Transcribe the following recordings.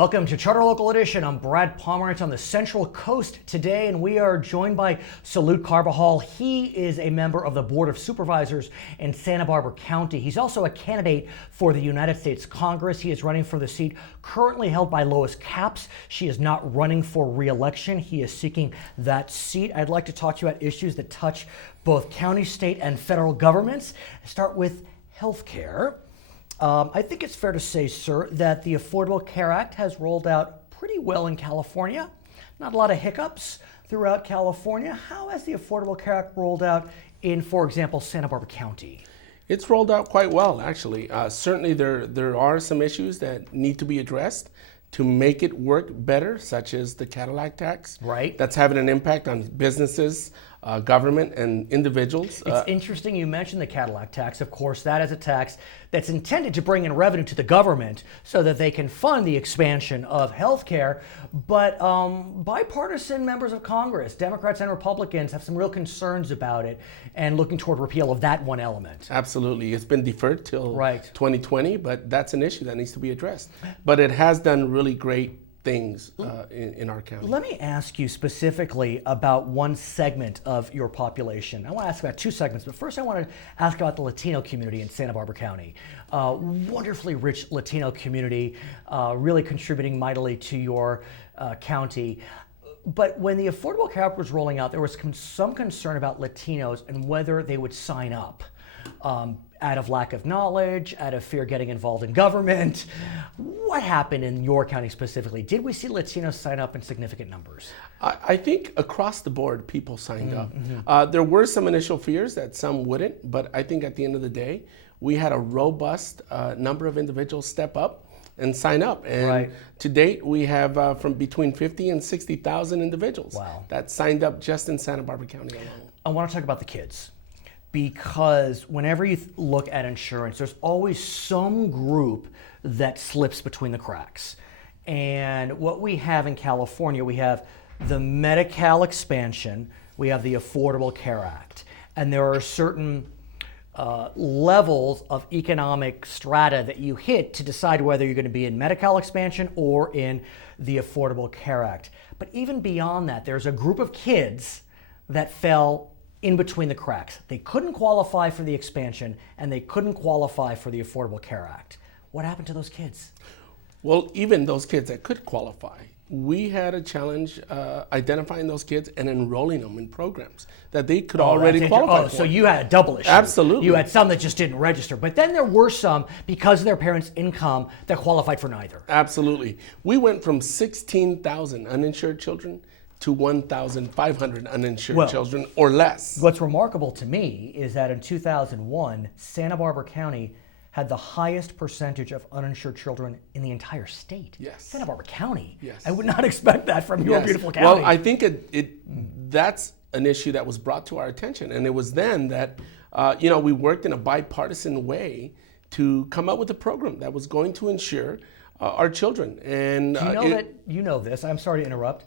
Welcome to Charter Local Edition. I'm Brad Pomerantz on the Central Coast today, and we are joined by Salud Carbajal. He is a member of the Board of Supervisors in Santa Barbara County. He's also a candidate for the United States Congress. He is running for the seat currently held by Lois Capps. She is not running for re-election. He is seeking that seat. I'd like to talk to you about issues that touch both county, state, and federal governments. Start with health care. I think it's fair to say, sir, that the Affordable Care Act has rolled out pretty well in California. Not a lot of hiccups throughout California. How has the Affordable Care Act rolled out in, for example, Santa Barbara County? It's rolled out quite well, actually. Certainly there are some issues that need to be addressed to make it work better, such as the Cadillac tax. Right. That's having an impact on businesses, government, and individuals. It's interesting you mentioned the Cadillac tax. Of course, that is a tax that's intended to bring in revenue to the government so that they can fund the expansion of healthcare. But bipartisan members of Congress, Democrats and Republicans, have some real concerns about it and looking toward repeal of that one element. Absolutely. It's been deferred till Right. 2020, but that's an issue that needs to be addressed. But it has done really great things in our county. Let me ask you specifically about one segment of your population. I want to ask about two segments, but first I want to ask about the Latino community in Santa Barbara County. Wonderfully rich Latino community, really contributing mightily to your county. But when the Affordable Care Act was rolling out, there was some concern about Latinos and whether they would sign up. Out of lack of knowledge, out of fear getting involved in government. What happened in your county specifically? Did we see Latinos sign up in significant numbers? I think across the board, people signed up. There were some initial fears that some wouldn't, but I think at the end of the day, we had a robust number of individuals step up and sign up. And Right. to date, we have from between 50 and 60,000 individuals that signed up just in Santa Barbara County alone. I want to talk about the kids. Because whenever you look at insurance, there's always some group that slips between the cracks. And what we have in California, we have the Medi-Cal expansion, we have the Affordable Care Act, and there are certain levels of economic strata that you hit to decide whether you're going to be in Medi-Cal expansion or in the Affordable Care Act. But even beyond that, there's a group of kids that fell in between the cracks. They couldn't qualify for the expansion and they couldn't qualify for the Affordable Care Act. What happened to those kids? Well, even those kids that could qualify, we had a challenge identifying those kids and enrolling them in programs that they could already qualify for. So you had a double issue. Absolutely. You had some that just didn't register, but then there were some, because of their parents' income, that qualified for neither. Absolutely. We went from 16,000 uninsured children to 1,500 uninsured children or less. What's remarkable to me is that in 2001, Santa Barbara County had the highest percentage of uninsured children in the entire state. Yes. Santa Barbara County. Yes. I would not expect that from your beautiful county. Well, I think that's an issue that was brought to our attention, and it was then that we worked in a bipartisan way to come up with a program that was going to ensure our children. And you know this. I'm sorry to interrupt.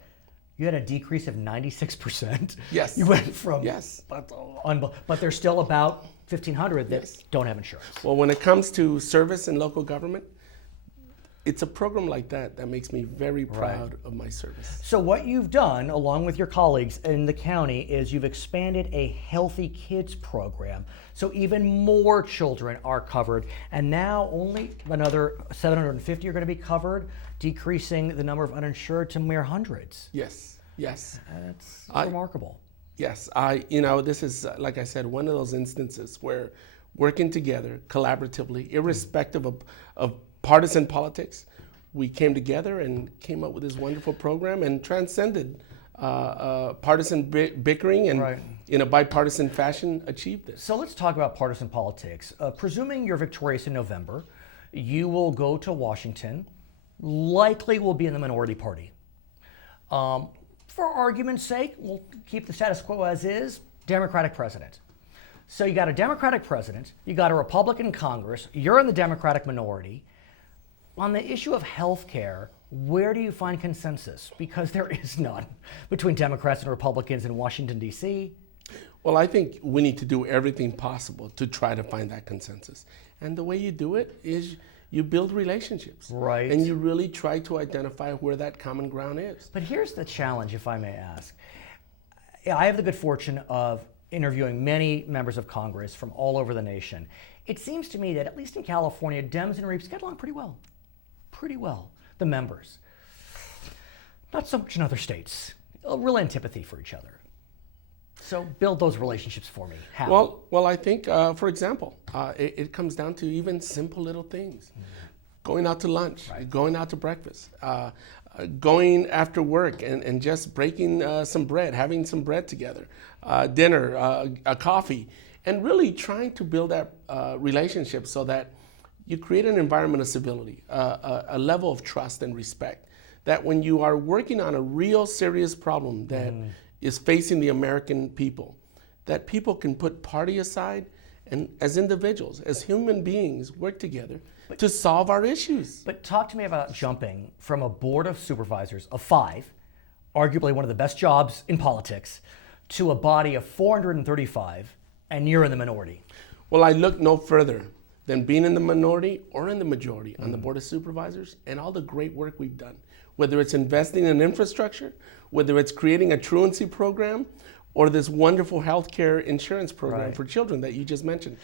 You had a decrease of 96%. Yes. You went from yes, but there's still about 1,500 that don't have insurance. Well, when it comes to service and local government, it's a program like that that makes me very proud of my service. So what you've done, along with your colleagues in the county, is you've expanded a Healthy Kids program. So even more children are covered. And now only another 750 are going to be covered, decreasing the number of uninsured to mere hundreds. Yes, yes. That's remarkable. Yes, this is, like I said, one of those instances where working together collaboratively, irrespective of partisan politics, we came together and came up with this wonderful program and transcended partisan bickering and in a bipartisan fashion achieved this. So let's talk about partisan politics. Presuming you're victorious in November, you will go to Washington, likely will be in the minority party. For argument's sake, we'll keep the status quo as is, Democratic president. So you got a Democratic president, you got a Republican Congress, you're in the Democratic minority. On the issue of health care, where do you find consensus? Because there is none between Democrats and Republicans in Washington, D.C. Well, I think we need to do everything possible to try to find that consensus. And the way you do it is you build relationships. Right. And you really try to identify where that common ground is. But here's the challenge, if I may ask. I have the good fortune of interviewing many members of Congress from all over the nation. It seems to me that, at least in California, Dems and Reaps get along pretty well. Pretty well, the members. Not so much in other states. A real antipathy for each other. So build those relationships for me. How? Well, I think, for example, it comes down to even simple little things. Going out to lunch, going out to breakfast, going after work and just breaking some bread, having some bread together, dinner, a coffee, and really trying to build that relationship so that you create an environment of civility, a level of trust and respect, that when you are working on a real serious problem that is facing the American people, that people can put party aside and as individuals, as human beings, work together to solve our issues. But talk to me about jumping from a board of supervisors of 5, arguably one of the best jobs in politics, to a body of 435, and you're in the minority. Well, I look no further than being in the minority or in the majority on the board of supervisors and all the great work we've done, whether it's investing in infrastructure, whether it's creating a truancy program, or this wonderful healthcare insurance program for children that you just mentioned.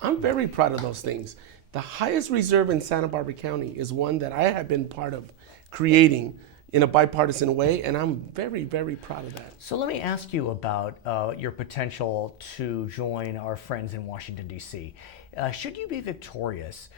I'm very proud of those things. The highest reserve in Santa Barbara County is one that I have been part of creating in a bipartisan way, and I'm very, very proud of that. So let me ask you about your potential to join our friends in Washington, D.C. Should you be victorious,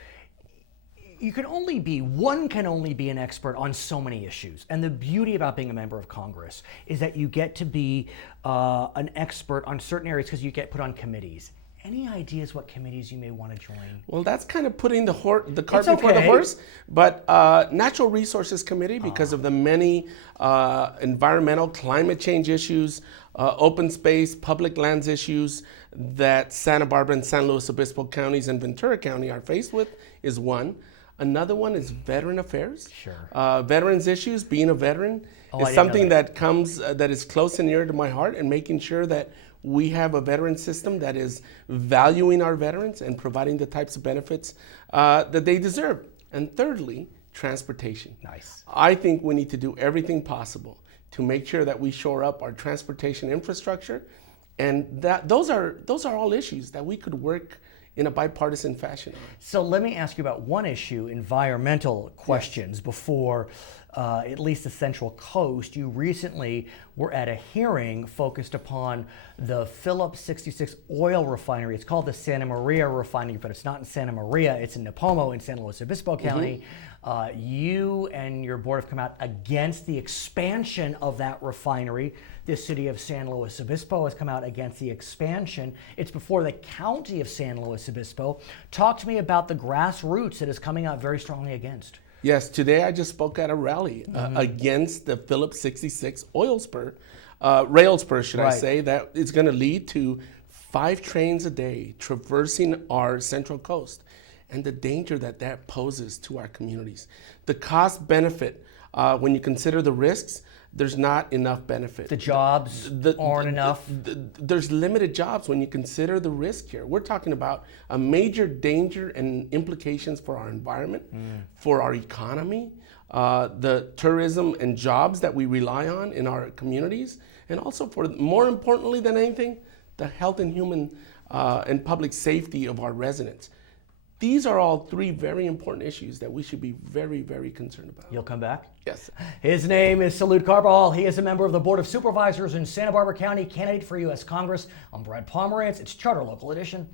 one can only be an expert on so many issues. And the beauty about being a member of Congress is that you get to be an expert on certain areas because you get put on committees. Any ideas what committees you may want to join? Well, that's kind of putting the cart before the horse. But Natural Resources Committee, because of the many environmental, climate change issues, open space, public lands issues that Santa Barbara and San Luis Obispo counties and Ventura County are faced with, is one. Another one is veteran affairs. Sure. Veterans issues, being a veteran, is something that comes that is close and near to my heart, and making sure that we have a veteran system that is valuing our veterans and providing the types of benefits that they deserve. And thirdly, transportation. Nice. I think we need to do everything possible to make sure that we shore up our transportation infrastructure, and that those are all issues that we could work in a bipartisan fashion on. So let me ask you about one issue, environmental questions, before at least the Central Coast. You recently were at a hearing focused upon the Phillips 66 oil refinery. It's called the Santa Maria refinery, but it's not in Santa Maria, it's in Nipomo in San Luis Obispo County. You and your board have come out against the expansion of that refinery. The city of San Luis Obispo has come out against the expansion. It's before the county of San Luis Obispo. Talk to me about the grassroots that is coming out very strongly against. Yes, today I just spoke at a rally against the Phillips 66 rail spur, I say, that is going to lead to 5 trains a day traversing our Central Coast, and the danger that that poses to our communities. The cost benefit, when you consider the risks, there's not enough benefit. The jobs aren't enough. There's limited jobs when you consider the risk here. We're talking about a major danger and implications for our environment, for our economy, the tourism and jobs that we rely on in our communities, and also for, more importantly than anything, the health and human and public safety of our residents. These are all 3 very important issues that we should be very, very concerned about. You'll come back? Yes. His name is Salud Carbajal. He is a member of the Board of Supervisors in Santa Barbara County, candidate for U.S. Congress. I'm Brad Pomerantz. It's Charter Local Edition.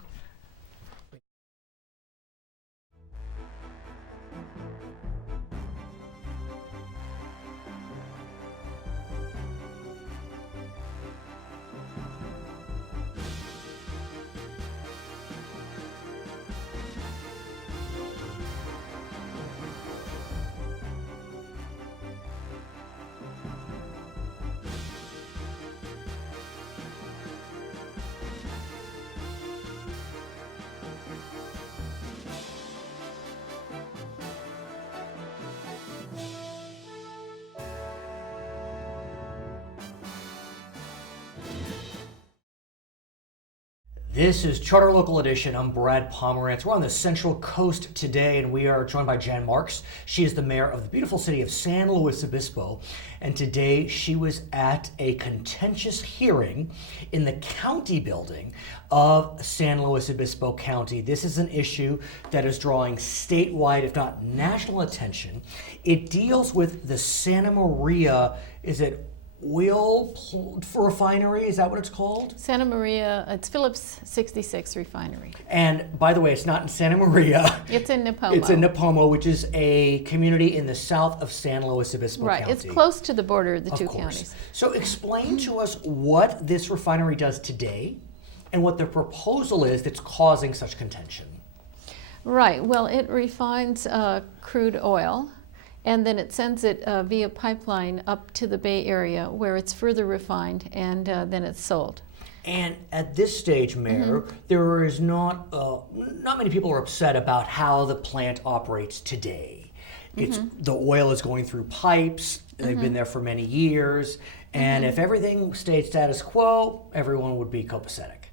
This is Charter Local Edition. I'm Brad Pomerantz. We're on the Central Coast today, and we are joined by Jan Marks. She is the mayor of the beautiful city of San Luis Obispo, and today she was at a contentious hearing in the county building of San Luis Obispo County. This is an issue that is drawing statewide, if not national attention. It deals with the Santa Maria, is it oil refinery? Is that what it's called? Santa Maria, it's Phillips 66 refinery. And by the way, it's not in Santa Maria. It's in Nipomo. It's in Nipomo, which is a community in the south of San Luis Obispo Right, County. it's close to the border of the two Of course. counties. So explain to us what this refinery does today and what the proposal is that's causing such contention. Right, well, it refines crude oil, and then it sends it via pipeline up to the Bay Area where it's further refined, and then it's sold. And at this stage, Mayor, there is not many people are upset about how the plant operates today. It's the oil is going through pipes. They've been there for many years, and if everything stayed status quo, everyone would be copacetic.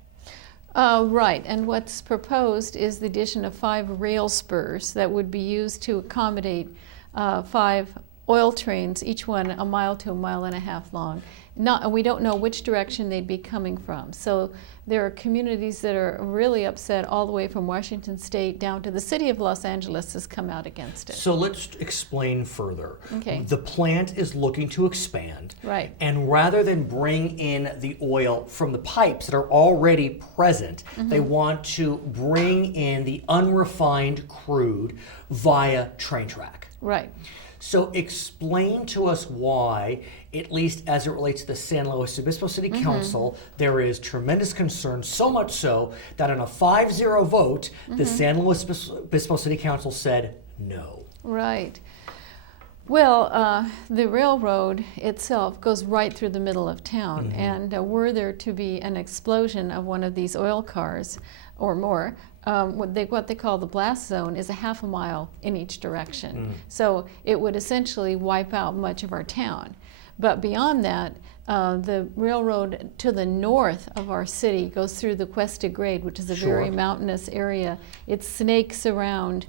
Right, and what's proposed is the addition of 5 rail spurs that would be used to accommodate 5 oil trains, each one a mile to a mile and a half long. We don't know which direction they'd be coming from. So there are communities that are really upset all the way from Washington State down to the city of Los Angeles has come out against it. So let's explain further. Okay. The plant is looking to expand. Right. And rather than bring in the oil from the pipes that are already present, they want to bring in the unrefined crude via train track. Right. So explain to us why, at least as it relates to the San Luis Obispo City Council, there is tremendous concern, so much so that on a 5-0 vote, the San Luis Obispo City Council said no. Right. Well, the railroad itself goes right through the middle of town, and were there to be an explosion of one of these oil cars or more, what they call the blast zone is a half a mile in each direction. So it would essentially wipe out much of our town. But beyond that, the railroad to the north of our city goes through the Cuesta Grade, which is a very mountainous area. It snakes around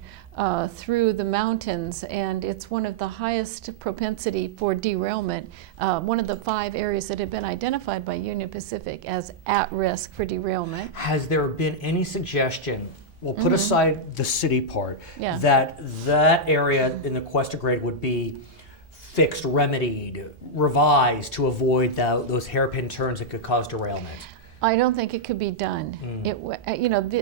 through the mountains, and it's one of the highest propensity for derailment, one of the 5 areas that have been identified by Union Pacific as at risk for derailment. Has there been any suggestion, we'll put aside the city part, Yeah. that area in the Cuesta Grade would be fixed, remedied, revised to avoid those hairpin turns that could cause derailment? I don't think it could be done.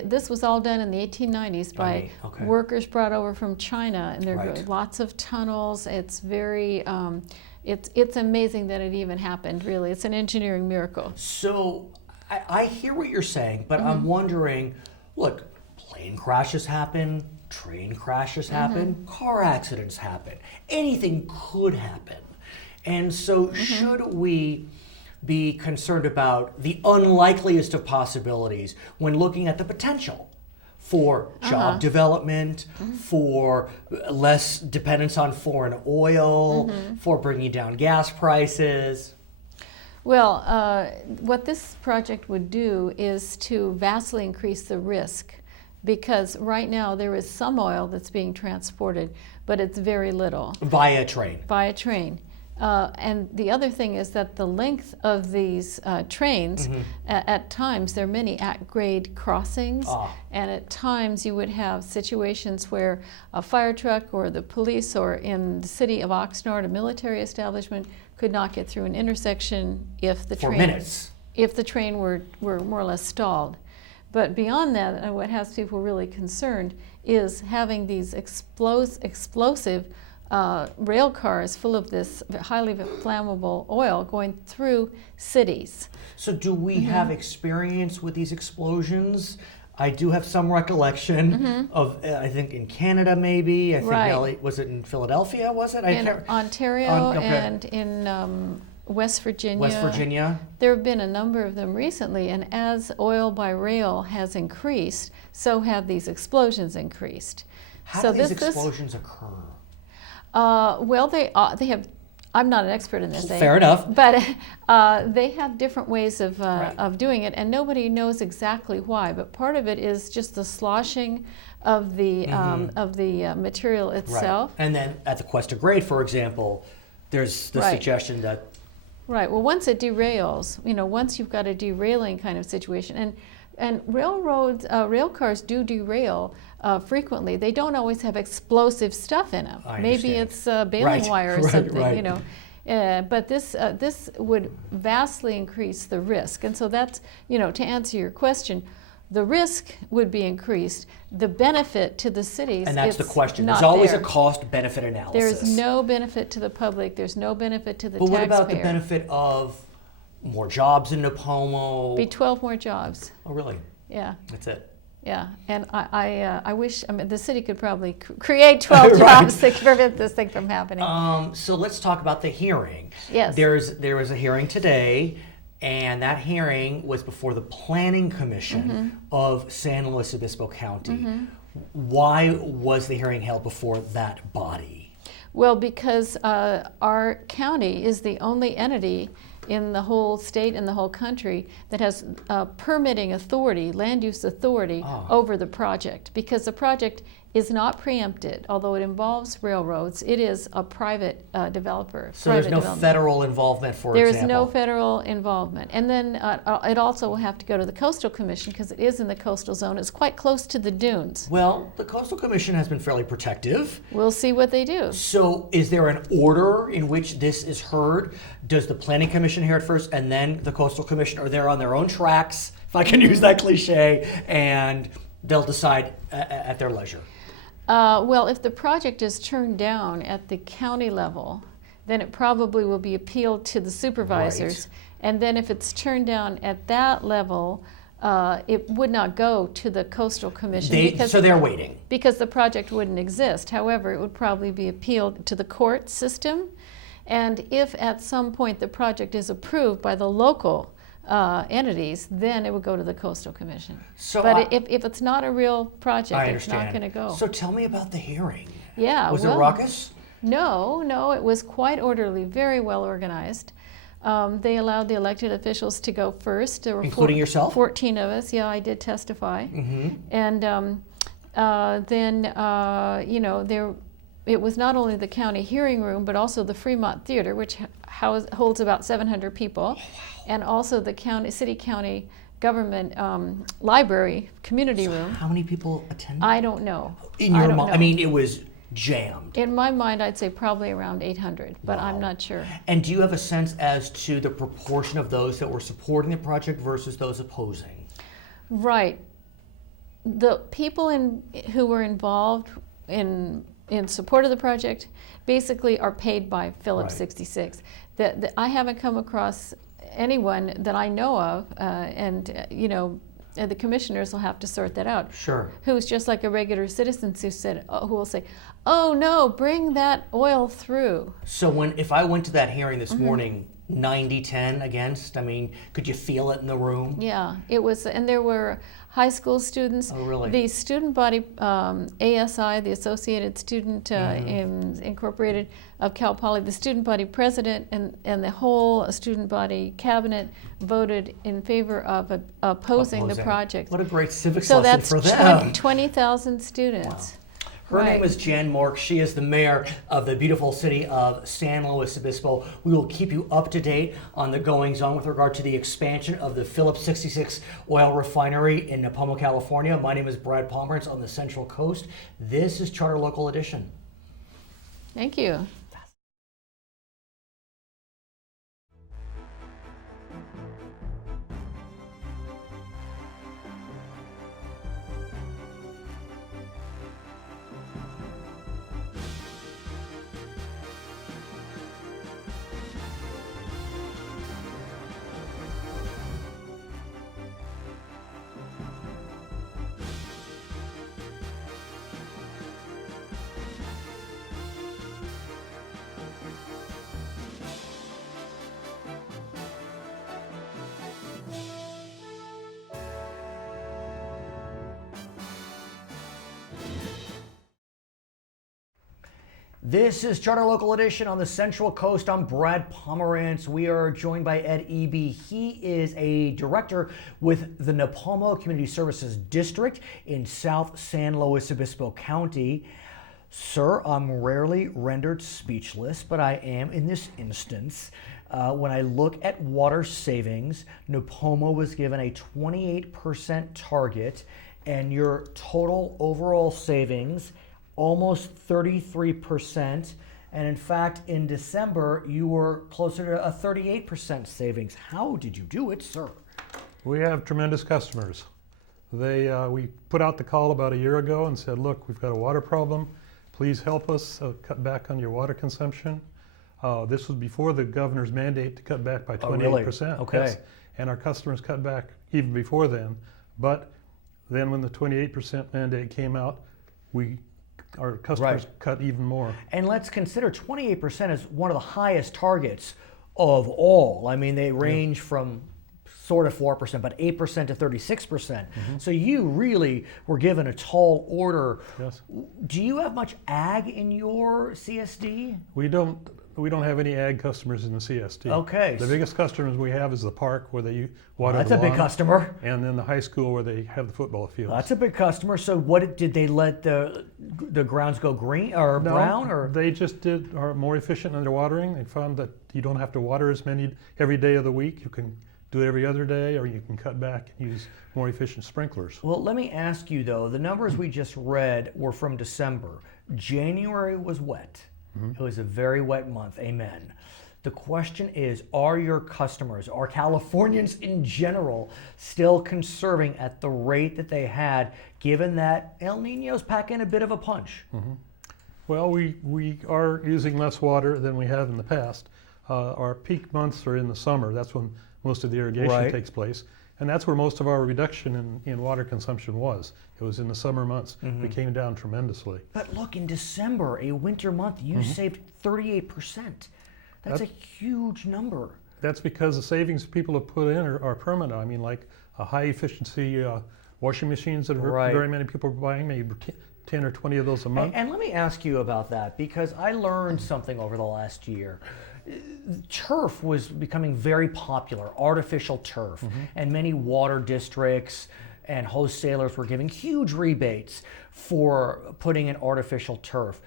This was all done in the 1890s by workers brought over from China, and there are lots of tunnels. It's very, it's amazing that it even happened. Really, it's an engineering miracle. So I hear what you're saying, but I'm wondering. Look, plane crashes happen, train crashes happen, car accidents happen. Anything could happen, and so should we be concerned about the unlikeliest of possibilities when looking at the potential for job development, for less dependence on foreign oil, for bringing down gas prices? Well, what this project would do is to vastly increase the risk, because right now there is some oil that's being transported, but it's very little. Via train. By a train. And the other thing is that the length of these trains, at times there are many at-grade crossings, and at times you would have situations where a fire truck or the police, or in the city of Oxnard, a military establishment, could not get through an intersection if the train were more or less stalled. But beyond that, and what has people really concerned is having these explosive rail cars full of this highly flammable oil going through cities. So do we have experience with these explosions? I do have some recollection of, I think in Canada maybe, I think, was it in Philadelphia, was it? In Ontario and in West Virginia. West Virginia. There have been a number of them recently, and as oil by rail has increased, so have these explosions increased. How do these explosions occur? Well, they have I'm not an expert in this. Fair enough. But they have different ways of Right. of doing it, and nobody knows exactly why. But part of it is just the sloshing of the material itself. Right. And then at the Cuesta Grade, for example, there's the Right. suggestion that Right. Well, once it derails, once you've got a derailing kind of situation, and railroads, rail cars do derail frequently. They don't always have explosive stuff in them. I Maybe understand. it's baling Right. wire or Right, something, right. But this would vastly increase the risk. And so that's, to answer your question, the risk would be increased. The benefit to the cities, and that's the it's question. not There's always there. a cost-benefit analysis. There's no benefit to the public. There's no benefit to the But what taxpayer. about the benefit of more jobs in Napomo? Be 12 more jobs. Oh, really? Yeah. That's it. Yeah, and I wish, the city could probably create 12 Right. jobs to prevent this thing from happening. So let's talk about the hearing. Yes. There was a hearing today, and that hearing was before the Planning Commission Mm-hmm. of San Luis Obispo County. Why was the hearing held before that body? Well, because our county is the only entity in the whole state and the whole country that has permitting authority, land use authority over the project. Because the project is not preempted, although it involves railroads. It is a private developer. So there's private no development. federal involvement, for There is example. no federal involvement. And then it also will have to go to the Coastal Commission because it is in the coastal zone. It's quite close to the dunes. Well, the Coastal Commission has been fairly protective. We'll see what they do. So is there an order in which this is heard? Does the Planning Commission hear it first and then the Coastal Commission? Or they're on their own tracks, if I can use that cliche, and they'll decide at their leisure? Well, if the project is turned down at the county level, then it probably will be appealed to the supervisors. And then if it's turned down at that level, it would not go to the Coastal Commission So they're waiting. because the project wouldn't exist. However, it would probably be appealed to the court system. And if at some point the project is approved by the local entities, then it would go to the Coastal Commission. So But if it's not a real project, I it's understand. not going to go. So tell me about the hearing. Yeah, Was it well, raucous? No, it was quite orderly, very well organized. They allowed the elected officials to go first. There were Including yourself? 14 of us. Yeah, I did testify. And then, it was not only the county hearing room, but also the Fremont Theater, which holds about 700 people, and also the city-county government library community room. How many people attended? I don't know. In your don't mind, know. I mean, it was jammed. In my mind, I'd say probably around 800, but I'm not sure. And do you have a sense as to the proportion of those that were supporting the project versus those opposing? Right. The people who were involved in support of the project basically are paid by Phillips Right. 66. I haven't come across anyone that I know of, the commissioners will have to sort that out. Sure. Who's just like a regular citizen who will say, "Oh no, bring that oil through." So if I went to that hearing Mm-hmm. this morning, 90-10 against, I mean, could you feel it in the room? Yeah, it was, and there were high school students. Oh, really? The student body, ASI, the Associated Student Incorporated of Cal Poly, the student body president and the whole student body cabinet voted in favor of opposing the project. What a great civics So lesson that's for them. 20,000 students. Her name Right. is Jan Mark. She is the mayor of the beautiful city of San Luis Obispo. We will keep you up to date on the goings on with regard to the expansion of the Phillips 66 oil refinery in Napomo, California. My name is Brad Palmer. It's on the Central Coast. This is Charter Local Edition. Thank you. This is Charter Local Edition on the Central Coast. I'm Brad Pomerantz. We are joined by Ed Eby. He is a director with the Nipomo Community Services District in South San Luis Obispo County. Sir, I'm rarely rendered speechless, but I am in this instance. When I look at water savings, Nipomo was given a 28% target, and your total overall savings almost 33%, and in fact, in December, you were closer to a 38% savings. How did you do it, sir? We have tremendous customers. We put out the call about a year ago and said, look, we've got a water problem. Please help us cut back on your water consumption. This was before the governor's mandate to cut back by 28%. Oh, really? Okay. Yes. And our customers cut back even before then. But then when the 28% mandate came out, our customers cut even more. And let's consider 28% is one of the highest targets of all. I mean, they range from sort of 4%, but 8% to 36%. So you really were given a tall order. Yes. Do you have much ag in your CSD? We don't have any ag customers in the CSD. Okay. The biggest customers we have is the park where they water That's the a big lawn, customer. and then the high school where they have the football fields. That's a big customer. So what did they let the grounds go green or brown, or they just are more efficient in their watering. They found that you don't have to water as many every day of the week. You can do it every other day, or you can cut back and use more efficient sprinklers. Well, let me ask you though, the numbers we just read were from December. January was wet. It was a very wet month, amen. The question is, are your customers, are Californians in general, still conserving at the rate that they had, given that El Nino's packing a bit of a punch? Well, we are using less water than we have in the past. Our peak months are in the summer. That's when most of the irrigation takes place. And that's where most of our reduction in water consumption was. It was in the summer months. We came down tremendously. But look, in December, a winter month, you saved 38%. That's a huge number. That's because the savings people have put in are permanent. I mean, like high efficiency washing machines that very many people are buying, maybe 10 or 20 of those a month. And let me ask you about that, because I learned something over the last year. Turf was becoming very popular, artificial turf, and many water districts and wholesalers were giving huge rebates for putting in artificial turf.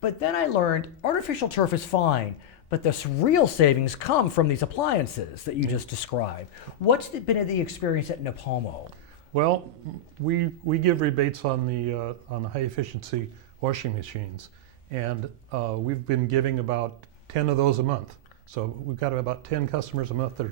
But then I learned artificial turf is fine, but the real savings come from these appliances that you just described. What's been the experience at Nipomo? Well, we give rebates on the high efficiency washing machines, and we've been giving about 10 of those a month. So we've got about 10 customers a month that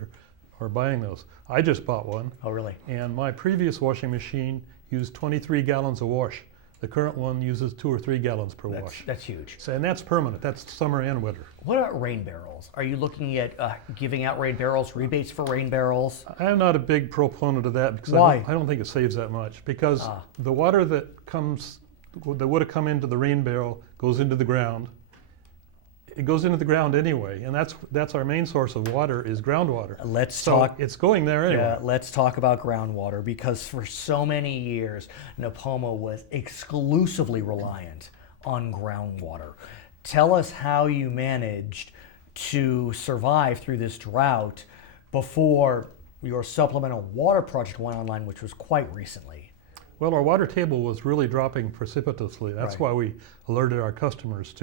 are buying those. I just bought one. Oh, really? And my previous washing machine used 23 gallons a wash. The current one uses 2 or 3 gallons per wash. That's huge. So, and that's permanent. That's summer and winter. What about rain barrels? Are you looking at giving out rain barrels, rebates for rain barrels? I'm not a big proponent of that because Why? I don't think it saves that much, because the water that would have come into the rain barrel goes into the ground. It goes into the ground anyway, and that's our main source of water is groundwater. Let's talk. It's going there anyway. Yeah, let's talk about groundwater, because for so many years, Nipomo was exclusively reliant on groundwater. Tell us how you managed to survive through this drought before your supplemental water project went online, which was quite recently. Well, our water table was really dropping precipitously. That's why we alerted our customers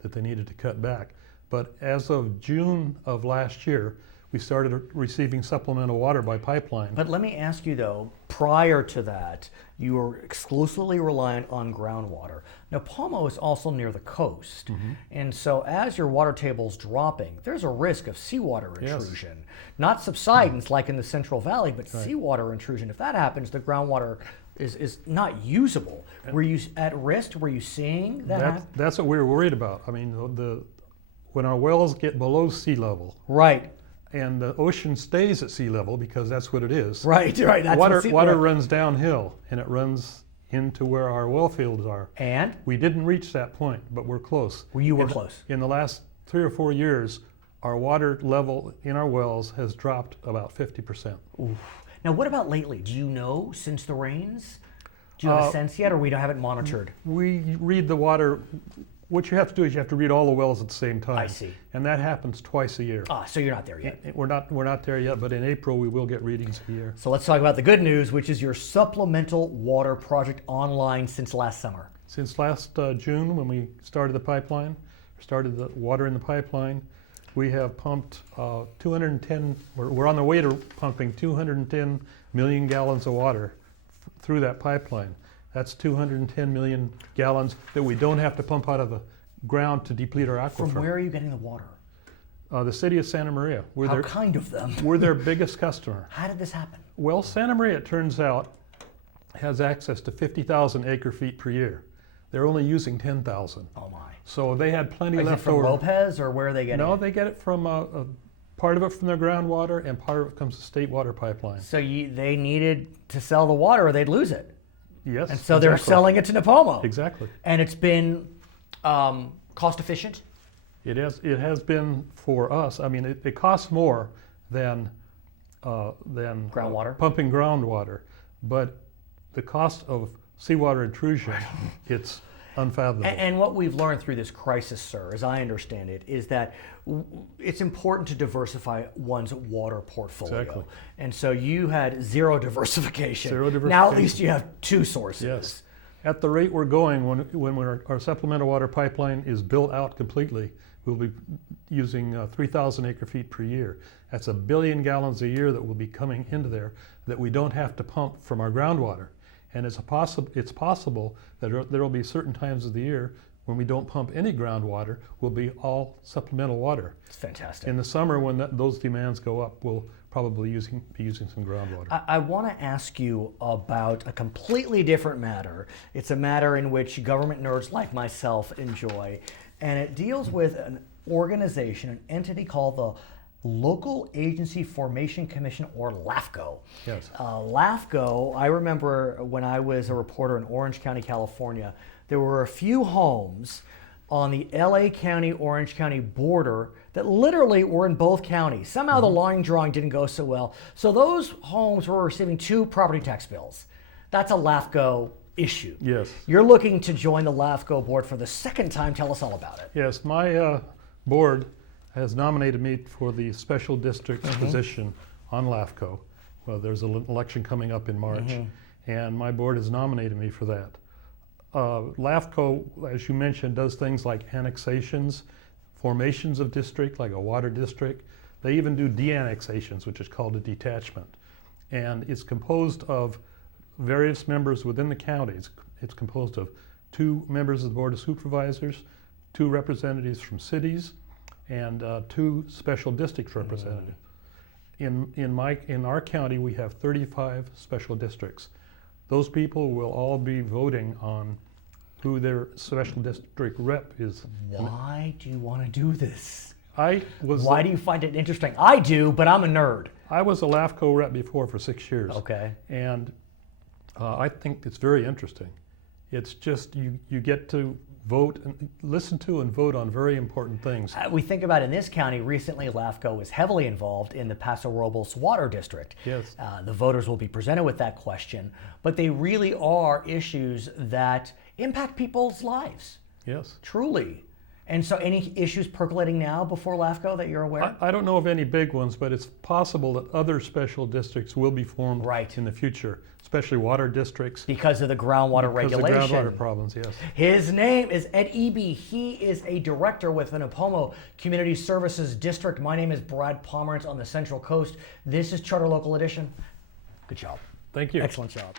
that they needed to cut back. But as of June of last year, we started receiving supplemental water by pipeline. But let me ask you though, prior to that, you were exclusively reliant on groundwater. Nipomo is also near the coast. And so as your water table's dropping, there's a risk of seawater intrusion. Not subsidence like in the Central Valley, but seawater intrusion. If that happens, the groundwater is not usable. Were you at risk? Were you seeing that happen? That's what we were worried about. I mean, when our wells get below sea level, Right. and the ocean stays at sea level, because that's what it is. Right. That's water runs downhill, and it runs into where our well fields are. And We didn't reach that point, but we're close. you were close. In the last 3 or 4 years, our water level in our wells has dropped about 50%. Oof. Now, what about lately? Do you know since the rains? Do you have a sense yet, or we don't have it monitored? We read the water what you have to do is you have to read all the wells at the same time. I see. And that happens twice a year. So you're not there yet. We're not there yet, but in April we will get readings a year. So let's talk about the good news, which is your supplemental water project online since last summer. Since last June, when we started the pipeline, started the water in the pipeline, we have pumped 210, we're on the way to pumping 210 million gallons of water through that pipeline. That's 210 million gallons that we don't have to pump out of the ground to deplete our aquifer. From where are you getting the water? The city of Santa Maria. How kind of them. We're their biggest customer. How did this happen? Well, Santa Maria, it turns out, has access to 50,000 acre feet per year. They're only using 10,000. Oh my. So they had plenty Is it left from over. Lopez, or where are they getting No, it? they get it from part of it from their groundwater, and part of it comes to state water pipeline. So they needed to sell the water or they'd lose it. Yes. And so they're exactly. selling it to Napomo. Exactly. And it's been cost efficient? It has been for us. I mean, it costs more than Groundwater? pumping groundwater, but the cost of seawater intrusion, it's unfathomable. And what we've learned through this crisis, sir, as I understand it, is that it's important to diversify one's water portfolio. Exactly. And so you had zero diversification. Zero Now at diversification. least you have two sources. Yes. At the rate we're going, when our supplemental water pipeline is built out completely, we'll be using 3,000 acre feet per year. That's 1 billion gallons a year that will be coming into there that we don't have to pump from our groundwater. And it's possible that there will be certain times of the year when we don't pump any groundwater, will be all supplemental water. It's fantastic. In the summer, when those demands go up, we'll probably be using some groundwater. I want to ask you about a completely different matter. It's a matter in which government nerds like myself enjoy, and it deals with an organization, an entity called the Local Agency Formation Commission, or LAFCO. Yes. LAFCO, I remember when I was a reporter in Orange County, California, there were a few homes on the LA County, Orange County border that literally were in both counties. Somehow the line drawing didn't go so well. So those homes were receiving 2 property tax bills. That's a LAFCO issue. Yes. You're looking to join the LAFCO board for the second time. Tell us all about it. Yes, my board has nominated me for the special district position on LAFCO. Well, there's an election coming up in March, and my board has nominated me for that. LAFCO, as you mentioned, does things like annexations, formations of district, like a water district. They even do de-annexations, which is called a detachment. And it's composed of various members within the counties. It's composed of 2 members of the Board of Supervisors, 2 representatives from cities, and 2 special district representatives. In our county, we have 35 special districts. Those people will all be voting on who their special district rep is. Why do you want to do this? Why do you find it interesting? I do, but I'm a nerd. I was a LAFCO rep before for 6 years. Okay. And I think it's very interesting. It's just you get to vote and listen to and vote on very important things. We think about in this county, recently LAFCO was heavily involved in the Paso Robles Water District. Yes. The voters will be presented with that question, but they really are issues that impact people's lives, Yes. truly. And so any issues percolating now before LAFCO that you're aware of? I don't know of any big ones, but it's possible that other special districts will be formed Right. in the future, especially water districts. Because of the groundwater Because of regulation. groundwater problems, yes. His name is Ed Eby. He is a director with the Napomo Community Services District. My name is Brad Pomerantz on the Central Coast. This is Charter Local Edition. Good job. Thank you. Excellent job.